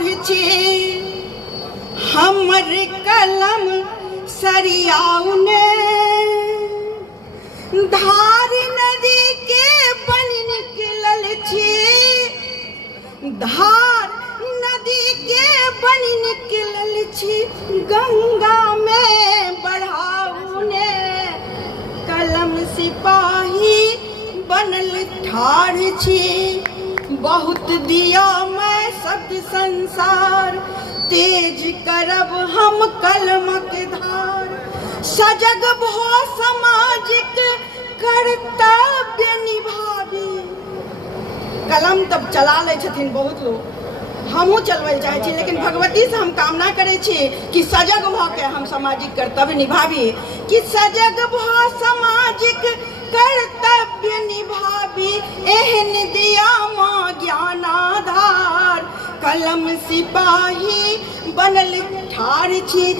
ठाढ़ छी, हमर कलम सरियाउने धार नदी के बन निकलल छी, धार नदी के बन निकलल छी, गंगा में बढ़ाउने कलम सिपाही बनल ठाढ़ छी। बहुत दिया मैं शब्द संसार, तेज करब हम कलमक धार, सजग भो सामाजिक कर्तव्य निभावी। कलम तब चला ले छथिन बहुत लोग, हमहूँ चलबै चाहै छी, लेकिन भगवती से हम कामना करै छी कि सजग भऽ के हम सामाजिक कर्तव्य निभावी, कि सजग भऽ सामाजिक कर्तव्य निभावी। एहन दिया माँ ज्ञान आधार, कलम सिपाही बनल ठाढ़ छी।